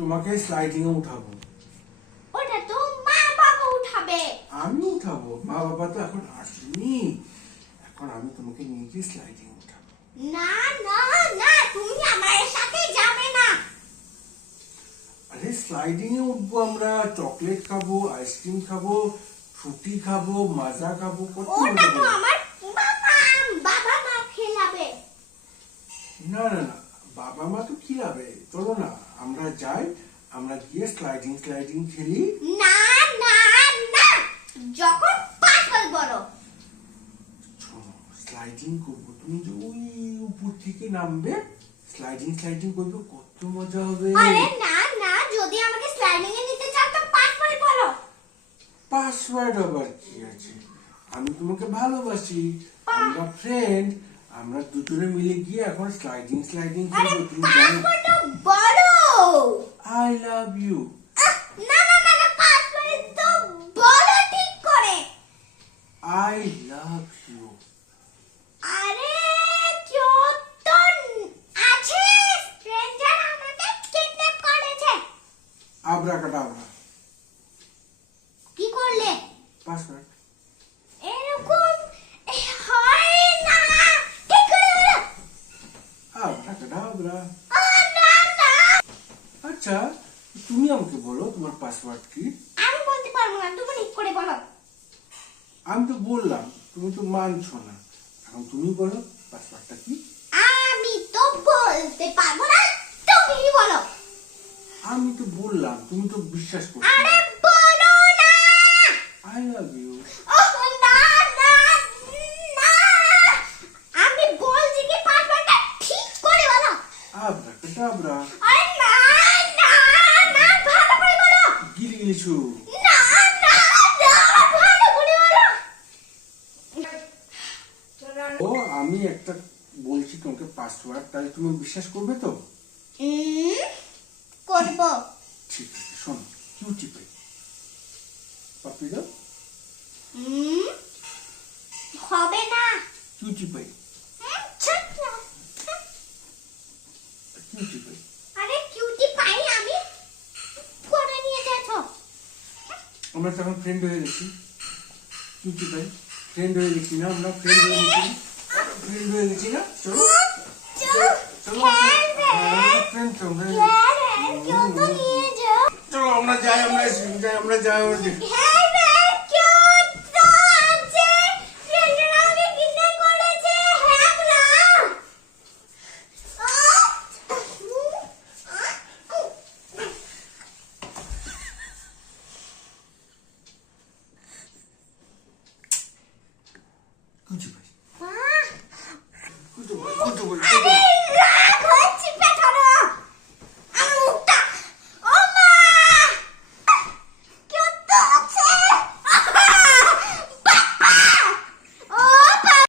তোমাকে স্লাইডিং এ উঠাবো। ওটা তো মা বাবা উঠাবে। আমি উঠাবো? মা বাবা তো এখন আসেনি। এখন আমি তোমাকে নিয়ে গিয়ে স্লাইডিং উঠাবো। না না না তুমি আমার সাথে যাবে না। আরে স্লাইডিং এ উঠবো আমরা চকলেট খাব আইসক্রিম খাব ফ্রুটি খাব মাজা খাব কত ওটা তো আমার বাবা বাবা মা খেলাবে। না না না বাবা মা তো খিলাবে চলো না। আমরা যাই আমরা গিয়ে স্লাইডিং স্লাইডিং খেলি। না না না যখন পাঁচ বল। বড় স্লাইডিং করব। তুমি যে ওই উপর থেকে নামবে স্লাইডিং স্লাইডিং করবে কত মজা হবে। আরে না না যদি আমাকে স্লাইডিং এ নিতে চাও তো পাঁচ বল। পাসওয়ার্ড আবার কি আছে? আমি তোমাকে ভালোবাসি আমরা ফ্রেন্ড আমরা দুজনে মিলে গিয়ে এখন স্লাইডিং স্লাইডিং করব। তুমি জানো আই লাভ ইউ না না না না পাঁচ তো বলো ঠিক করে। আই লাভ ইউ আরে যত আছে স্ট্রেঞ্জার আমাকে কিডন্যাপ করেছে। আবরা। কাটাবরা কি করলে? এরকম হয় না ঠিক করে বলো আবরা কাটাবরা আহ, না না আচ্ছা তুমি আমাকে বলো তোমার পাসওয়ার্ড কি? আমি বলতে পারব না তুমি ঠিক করে বলো। আমি তো বললাম তুমি তো মানছো না। এখন তুমি বলো পাসওয়ার্ডটা কি? আমি তো বলতে পারব না তুমি বলো? আমি তো বললাম তুমি তো বিশ্বাস করছ আরে বলো না! আই লাভ ইউ আমি বলছি কি পাসওয়ার্ডটা ঠিক করে বলো। আবরা। কাটাবরা আরে না না না ভালো করে বলো বলো। ও আমি একটা বলছি তোমাকে পাসওয়ার্ড তাহলে তুমি বিশ্বাস করবে তো? করব। ঠিক আছে শোনো কিউ টিপে পাপি দাও হবে না। কিউ টিপে। কিউ টিপে আরে কিউটি পাই আমি করে নিয়ে যাচ্ছ আমরা তখন ফ্রেন্ড হয়ে গেছি। কিউ টিপে ফ্রেন্ড হয়ে গেছি না? আমরা ফ্রেন্ড হয়ে গেছি ফ্রেন্ড হয়ে গেছি না? চলো। চলো ফ্রেন্ড তো হয়ে তো যাও। চলো আমরা যাই আমরা যাই আমরা যাই আমরা যাই। হ্যাঁ রে কেউ তো আছে ফ্রেন্ডরা আমাকে কিডন্যাপ করেছে হ্যাঁ না কিউ টিপে